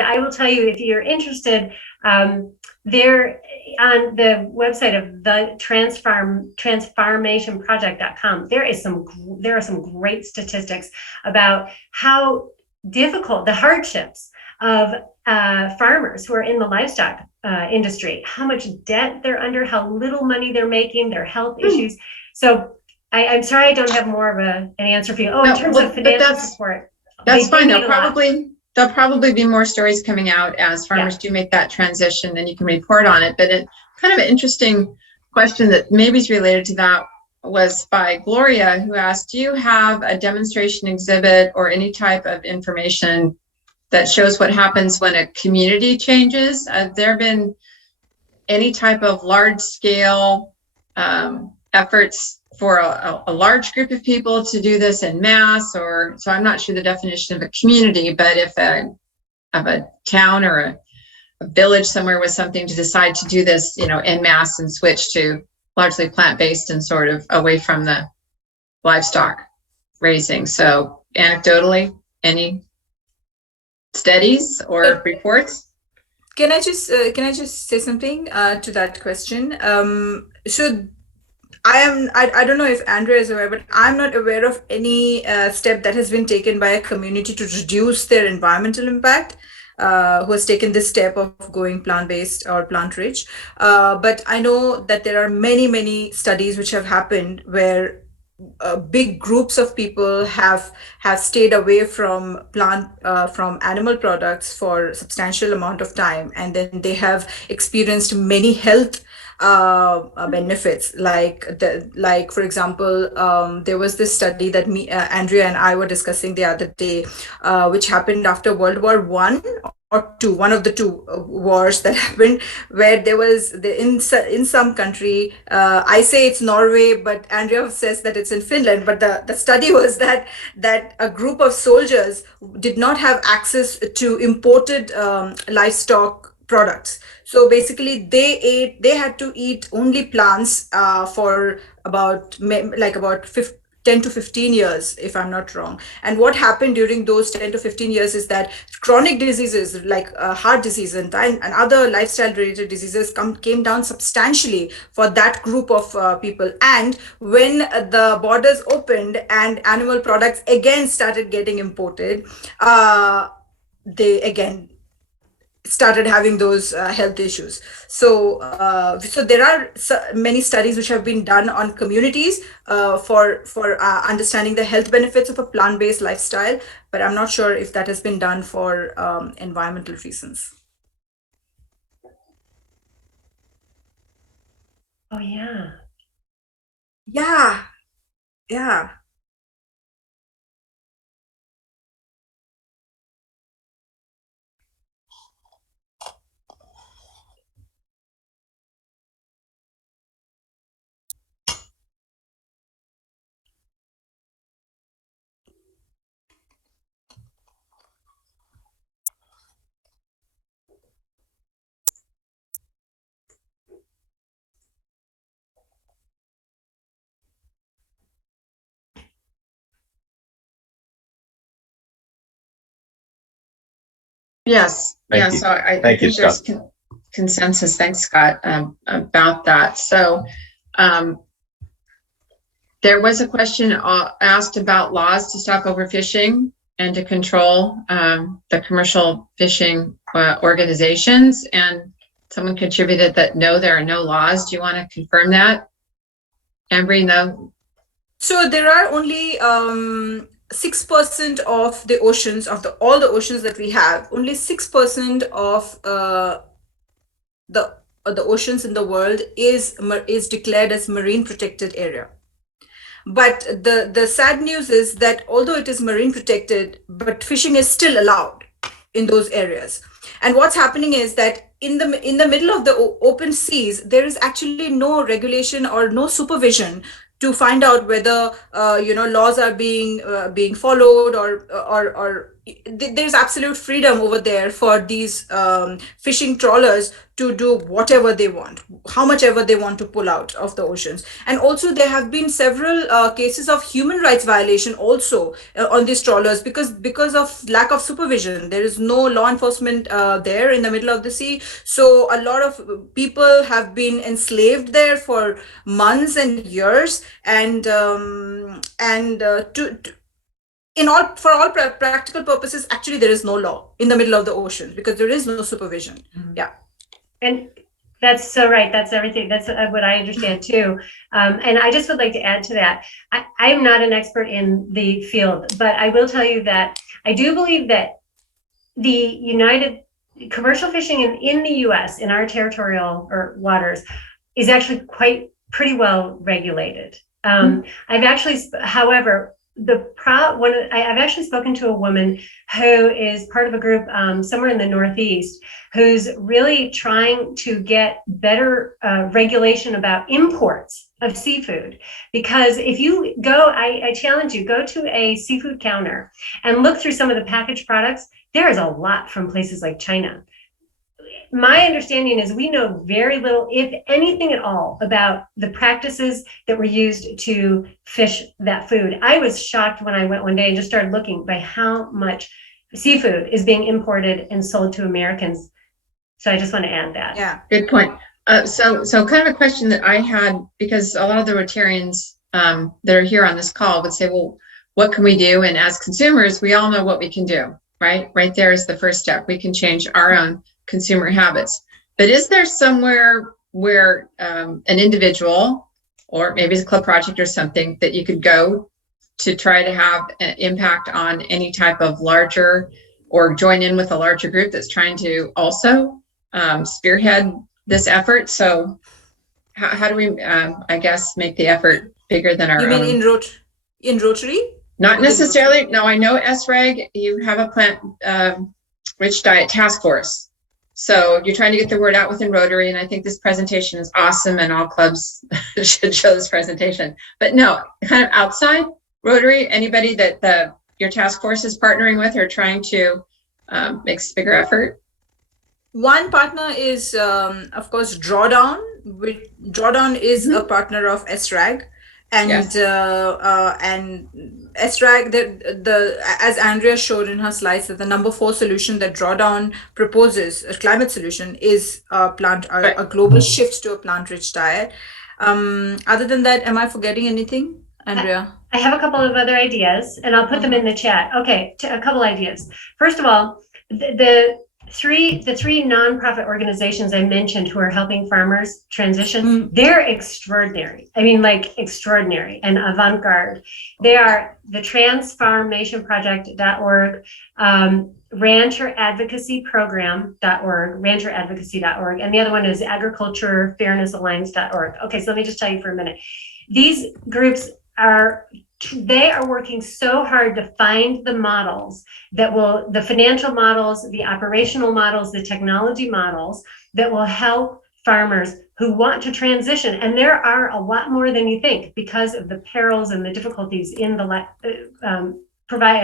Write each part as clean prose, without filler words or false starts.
I will tell you, if you're interested, there on the website of the transformationproject.com, there are some great statistics about how difficult the hardships of farmers who are in the livestock industry, how much debt they're under, how little money they're making, their health issues. So I'm sorry I don't have more of an answer for you. Oh, in terms of financial support. That's fine. There'll probably be more stories coming out as farmers do make that transition, then you can report on it. But it kind of an interesting question that maybe is related to that was by Gloria, who asked, do you have a demonstration exhibit or any type of information that shows what happens when a community changes? Have there been any type of large scale efforts for a large group of people to do this en masse? Or so I'm not sure the definition of a community, but if of a town or a village somewhere was something to decide to do this, en masse and switch to largely plant-based and sort of away from the livestock raising. So anecdotally, any studies or reports? Can I just say something to that question? I don't know if Andrea is aware, but I'm not aware of any step that has been taken by a community to reduce their environmental impact, who has taken this step of going plant-based or plant-rich. But I know that there are many, many studies which have happened where big groups of people have stayed away from from animal products for substantial amount of time, and then they have experienced many health benefits, like for example, there was this study that Andrea and I were discussing the other day, which happened after World War I or II, one of the two wars that happened, where there was in some country, I say it's Norway, but Andrea says that it's in Finland, but the study was that a group of soldiers did not have access to imported livestock products. So basically they had to eat only plants for about 10 to 15 years, if I'm not wrong. And what happened during those 10 to 15 years is that chronic diseases like heart disease and other lifestyle related diseases came down substantially for that group of people. And when the borders opened and animal products again started getting imported, they again started having those health issues. So there are many studies which have been done on communities for understanding the health benefits of a plant-based lifestyle, but I'm not sure if that has been done for environmental reasons. Oh yeah. Yeah. Yes. So I think there's consensus. Thanks, Scott, about that. So there was a question asked about laws to stop overfishing and to control the commercial fishing organizations. And someone contributed that no, there are no laws. Do you want to confirm that, Ambaree? No. So there are only 6% of the oceans, of all the oceans that we have, only 6% of the oceans in the world is declared as marine protected area. But the sad news is that although it is marine protected, but fishing is still allowed in those areas. And what's happening is that in the middle of the open seas, there is actually no regulation or no supervision to find out whether laws are being followed or there's absolute freedom over there for these fishing trawlers to do whatever they want, how much ever they want to pull out of the oceans. And also there have been several cases of human rights violation also on these trawlers, because of lack of supervision. There is no law enforcement there in the middle of the sea. So a lot of people have been enslaved there for months and years. And to in all for all practical purposes, actually there is no law in the middle of the ocean because there is no supervision. Yeah. And that's so right. That's everything. That's what I understand too. And I just would like to add to that. I'm not an expert in the field, but I will tell you that I do believe that the United commercial fishing in the U.S. in our territorial or waters is actually pretty well regulated. I've actually, however, I've actually spoken to a woman who is part of a group somewhere in the Northeast who's really trying to get better regulation about imports of seafood. Because if you go, I challenge you, go to a seafood counter and look through some of the packaged products. There is a lot from places like China. My understanding is we know very little, if anything at all, about the practices that were used to fish that food. I was shocked when I went one day and just started looking by how much seafood is being imported and sold to Americans. So I just want to add that. Yeah, good point. So kind of a question that I had, because a lot of the Rotarians that are here on this call would say, well, what can we do? And as consumers, we all know what we can do, right? Right there is the first step. We can change our own consumer habits. But is there somewhere where an individual, or maybe it's a club project or something, that you could go to try to have an impact on any type of larger, or join in with a larger group that's trying to also spearhead this effort? So how do we, I guess, make the effort bigger than our own? You mean in Rotary? Not necessarily. No, I know SREG, you have a plant-rich diet task force. So you're trying to get the word out within Rotary, and I think this presentation is awesome, and all clubs should show this presentation. But no, kind of outside Rotary, anybody that your task force is partnering with or trying to make a bigger effort? One partner is, of course, Drawdown. Drawdown is a partner of SRAG. And Yes. And SRAG, as Andrea showed in her slides, that the number 4 solution that Drawdown proposes, a climate solution, is a global shift to a plant-rich diet. Other than that, am I forgetting anything, Andrea? I have a couple of other ideas, and I'll put them in the chat. Okay, a couple ideas. First of all, the three nonprofit organizations I mentioned who are helping farmers transition, they're extraordinary. I mean, like extraordinary and avant-garde. They are the transfarmationproject.org, rancheradvocacyprogram.org, and the other one is agriculturefairnessalliance.org. Okay, so let me just tell you for a minute. These groups are working so hard to find the models the financial models, the operational models, the technology models that will help farmers who want to transition. And there are a lot more than you think because of the perils and the difficulties in the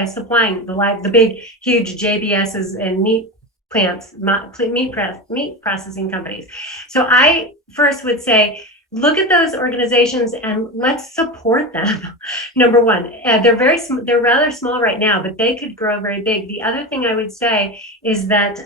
supplying the big, huge JBSs and meat plants, meat processing companies. So I first would say, look at those organizations and let's support them. Number one, they're rather small right now, but they could grow very big. The other thing I would say is that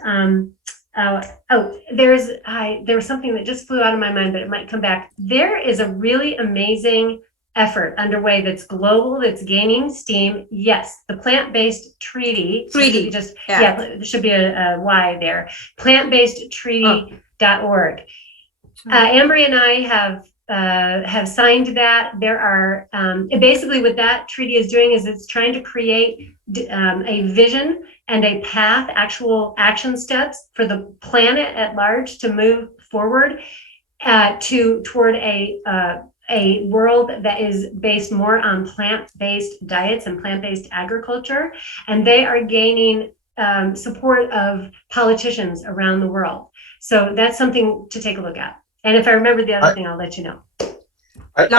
there was something that just flew out of my mind, but it might come back. There is a really amazing effort underway that's global, that's gaining steam. Yes, the plant-based treaty. There should be a Y there. Plant-based treaty.org. Ambaree and I have signed that. There are basically what that treaty is doing is it's trying to create a vision and a path, actual action steps for the planet at large to move forward toward a world that is based more on plant-based diets and plant-based agriculture, and they are gaining support of politicians around the world. So that's something to take a look at. And if I remember the other thing, I'll let you know. I'd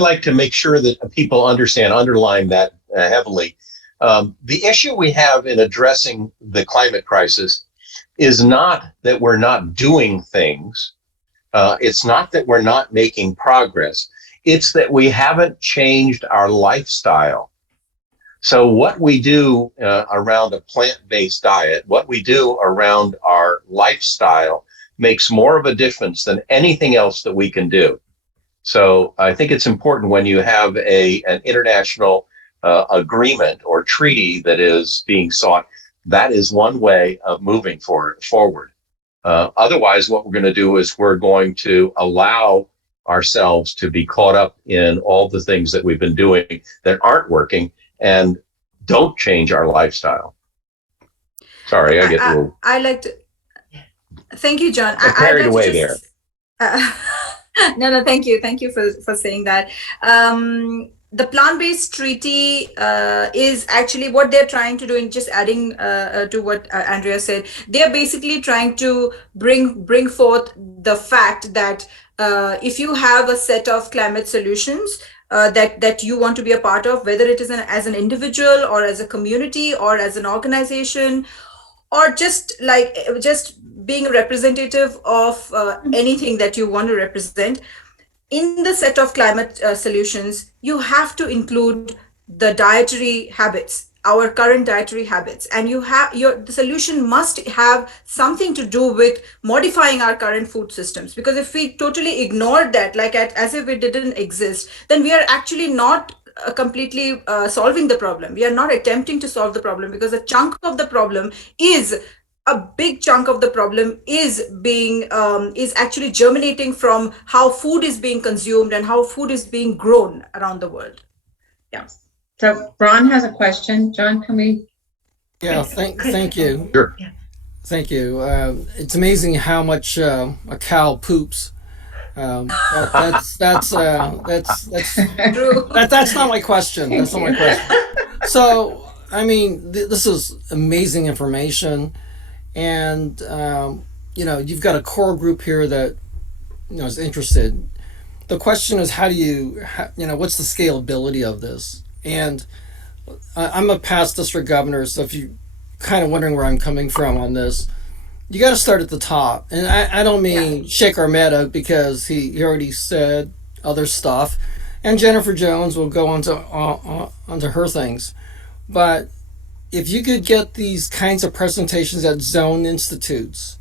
like to make sure that people underline that heavily. The issue we have in addressing the climate crisis is not that we're not doing things. It's not that we're not making progress. It's that we haven't changed our lifestyle. So what we do around a plant-based diet, what we do around our lifestyle makes more of a difference than anything else that we can do. So I think it's important when you have an international agreement or treaty that is being sought, that is one way of moving forward. Otherwise, what we're going to do is we're going to allow ourselves to be caught up in all the things that we've been doing that aren't working and don't change our lifestyle. Sorry, I get a little. I like to. Thank you, John. I'm carried away there. No, thank you. Thank you for saying that. The plant-based treaty is actually what they're trying to do, and just adding to what Andrea said, they're basically trying to bring forth the fact that if you have a set of climate solutions that you want to be a part of, whether it is as an individual or as a community or as an organization, or just being a representative of anything that you want to represent, in the set of climate solutions, you have to include the dietary habits, our current dietary habits, and the solution must have something to do with modifying our current food systems. Because if we totally ignore that, as if it didn't exist, then we are actually not completely solving the problem. We are not attempting to solve the problem, because a chunk of the problem a big chunk of the problem is actually germinating from how food is being consumed and how food is being grown around the world. Yeah. So Ron has a question. John, can we? Yeah, thank you. Sure. Yeah. Thank you. It's amazing how much a cow poops. That's True. That's not my question. That's not my question. So, I mean, this is amazing information. And you've got a core group here that is interested. The question is, how do you what's the scalability of this? And I'm a past district governor, so if you kind of wondering where I'm coming from on this, you got to start at the top. And I don't mean Sheikh Armetta, because he already said other stuff, and Jennifer Jones will go onto her things, but if you could get these kinds of presentations at zone institutes,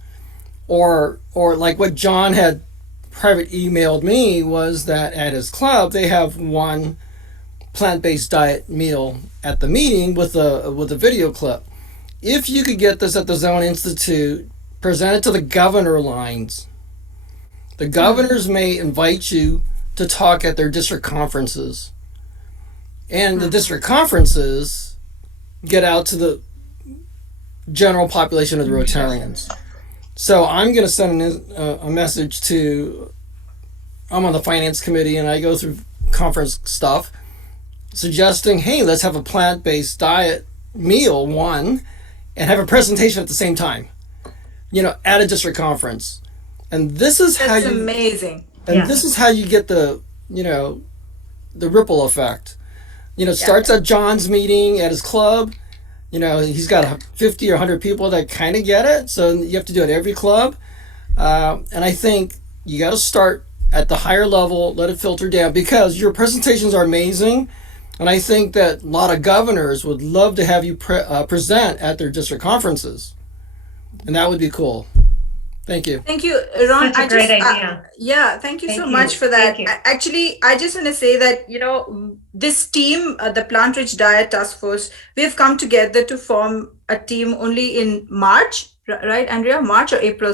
or like what John had private emailed me, was that at his club they have one plant-based diet meal at the meeting with a video clip. If you could get this at the zone institute, present it to the governor lines. The governors may invite you to talk at their district conferences, and the district conferences get out to the general population of the Rotarians. So I'm going to send a message I'm on the finance committee, and I go through conference stuff, suggesting, hey, let's have a plant-based diet meal and have a presentation at the same time, at a district conference. And this is That's amazing. And this is how you get the ripple effect. Starts at John's meeting at his club. He's got 50 or 100 people that kind of get it. So you have to do it every club. And I think you got to start at the higher level, let it filter down, because your presentations are amazing. And I think that a lot of governors would love to have you present at their district conferences. And that would be cool. Thank you. Thank you, Ron. Such a great idea. Thank you so much for that. Thank you. Actually, I just want to say that, this team, the Plant Rich Diet Task Force, we have come together to form a team only in March, right, Andrea? March or April,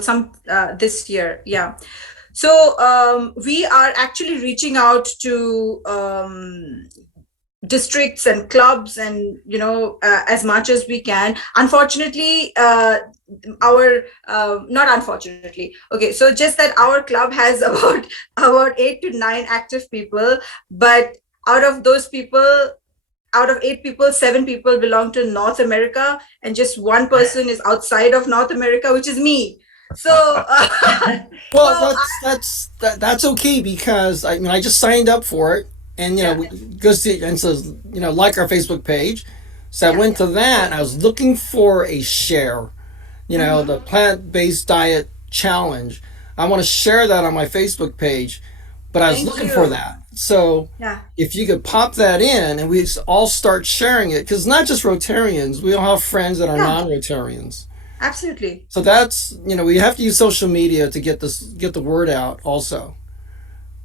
this year. Yeah. So we are actually reaching out to districts and clubs, and as much as we can. Unfortunately, not unfortunately, okay, so just that our club has about 8 to 9 active people, but out of 8 people, 7 people belong to North America, and just 1 person is outside of North America, which is me. So well, that's okay, because I just signed up for it. And it goes to and says like our Facebook page, So I went to that and I was looking for a share, the plant-based diet challenge. I want to share that on my Facebook page, but I was Thank looking you. for that. So Yeah. if you could pop that in and we all start sharing it, because not just Rotarians, we all have friends that are Yeah. non-Rotarians. Absolutely. So that's, we have to use social media to get the word out also.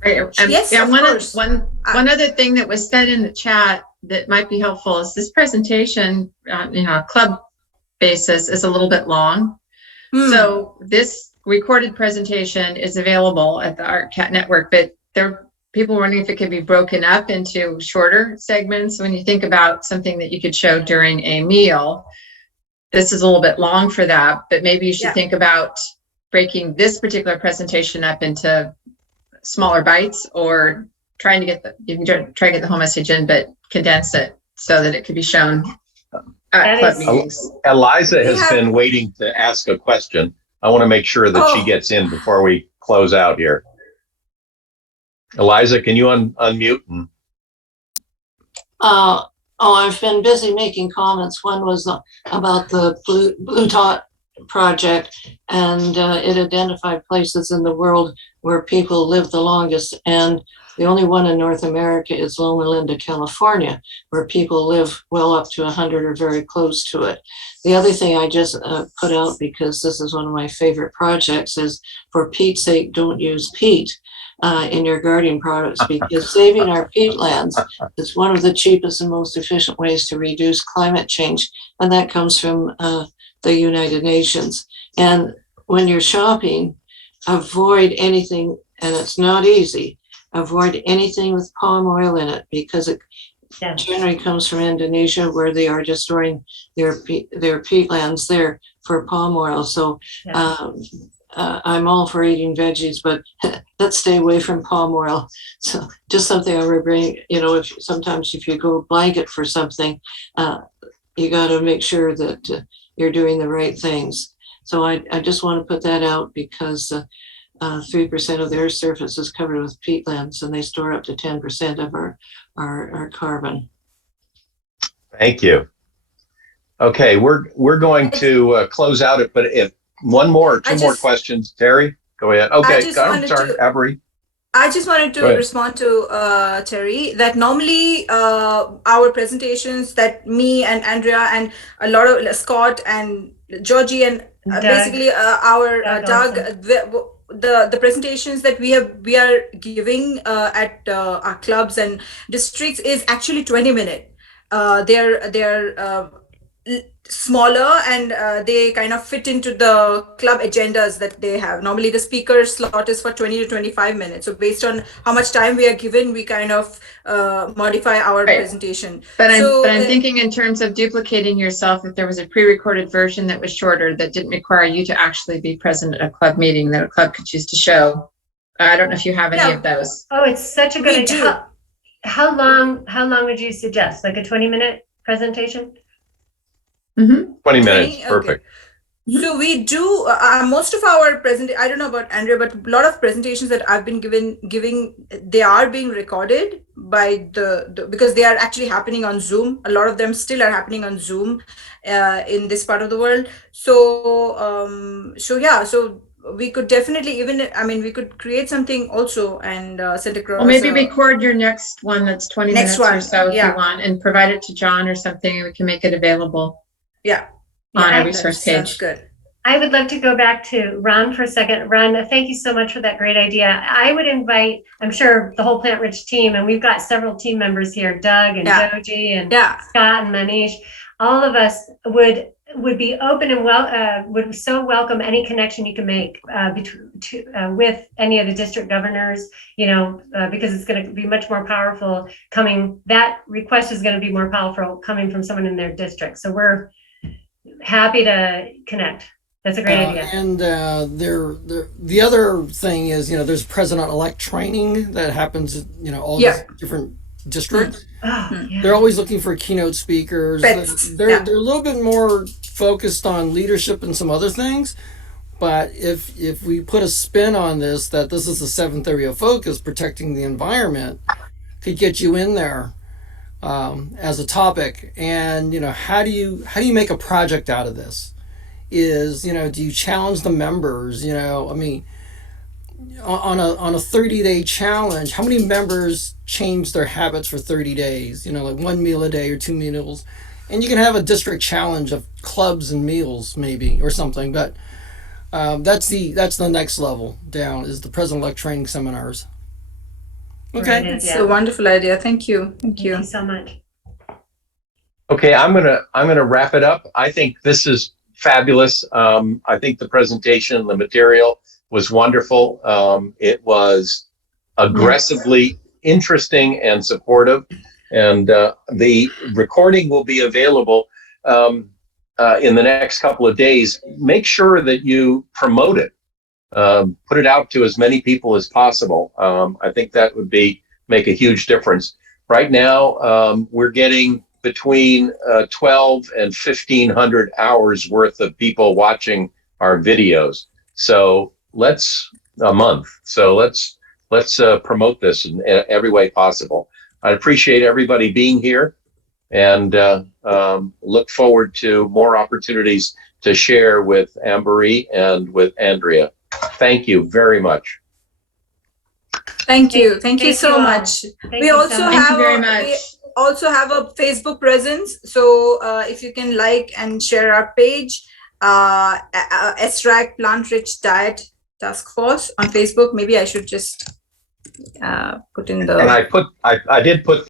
Right. Yes, yeah, of course. one other thing that was said in the chat that might be helpful is this presentation, club basis is a little bit long. So this recorded presentation is available at the RCAT network, but people were wondering if it could be broken up into shorter segments. When you think about something that you could show during a meal, this is a little bit long for that, but maybe you should think about breaking this particular presentation up into smaller bites, or you can try to get the whole message in, but condense it so that it could be shown at club meetings. Eliza has been waiting to ask a question. I want to make sure that she gets in before we close out here. Eliza, can you unmute? I've been busy making comments. One was about the Blue Dot project, and it identified places in the world where people live the longest. And the only one in North America is Loma Linda, California, where people live well up to 100 or very close to it. The other thing I just put out, because this is one of my favorite projects, is for Pete's sake, don't use peat in your gardening products, because saving our peatlands is one of the cheapest and most efficient ways to reduce climate change. And that comes from the United Nations. And when you're shopping, avoid anything, and it's not easy, avoid anything with palm oil in it, because it generally comes from Indonesia, where they are destroying their peatlands there for palm oil. So I'm all for eating veggies, but let's stay away from palm oil. So just something I would bring, sometimes if you go blanket for something, you got to make sure that you're doing the right things. So I just want to put that out, because 3% of the Earth's surface is covered with peatlands, and they store up to 10% of our carbon. Thank you. Okay, we're going to close out it, but if two more questions, Terry, go ahead. Okay, I'm sorry, Ambaree. I just wanted to respond to Terry, that normally our presentations that me and Andrea and a lot of Scott and Georgie and basically our Doug, the presentations that we are giving at our clubs and districts is actually 20-minute. They're smaller, and they kind of fit into the club agendas that they have. Normally the speaker slot is for 20 to 25 minutes. So based on how much time we are given, we kind of modify our presentation. But I'm thinking in terms of duplicating yourself, if there was a pre-recorded version that was shorter, that didn't require you to actually be present at a club meeting, that a club could choose to show. I don't know if you have any of those. Oh, it's such a good idea. How long would you suggest? Like a 20-minute presentation? 20 minutes, perfect. So we do most of our I don't know about Andrea, but a lot of presentations that I've been giving, they are being recorded by because they are actually happening on Zoom. A lot of them still are happening on Zoom in this part of the world. So so we could definitely we could create something also and send across. Well, maybe record your next one that's 20 minutes or so if you want, and provide it to John or something, and we can make it available. On our resource page. Sounds good. I would love to go back to Ron for a second. Ron, thank you so much for that great idea. I would invite, I'm sure, the whole Plant Rich team, and we've got several team members here, Doug and Joji and Scott and Manish. All of us would be open and would so welcome any connection you can make with any of the district governors, because it's going to be much more powerful that request is going to be more powerful coming from someone in their district. So we're happy to connect. That's a great idea. And the other thing is, there's president-elect training that happens, all these different districts. They're always looking for keynote speakers. They're a little bit more focused on leadership and some other things. But if we put a spin on this, that this is the seventh area of focus, protecting the environment, could get you in there. as a topic. And how do you make a project out of this? Is do you challenge the members? I mean, on a 30-day challenge, how many members change their habits for 30 days? Like 1 meal a day or 2 meals, and you can have a district challenge of clubs and meals maybe or something. But that's the next level down, is the President-elect training seminars. Okay. Great It's idea. a wonderful idea. Thank you. Thank you so much. Okay, I'm gonna wrap it up. I think this is fabulous. I think the presentation, the material was wonderful. It was aggressively interesting and supportive, and the recording will be available in the next couple of days. Make sure that you promote it. Put it out to as many people as possible. I think that would make a huge difference. Right now, we're getting between 12 and 1,500 hours worth of people watching our videos. So let's promote this in every way possible. I appreciate everybody being here, and look forward to more opportunities to share with Ambaree and with Andrea. Thank you very much. Thank you. Thank you Thank so you all. much. Thank We you so also much. Thank you have very we much. also have a Facebook presence. So if you can like and share our page, SRAC Plant Rich Diet Task Force on Facebook. Maybe I should just put in the. And I did put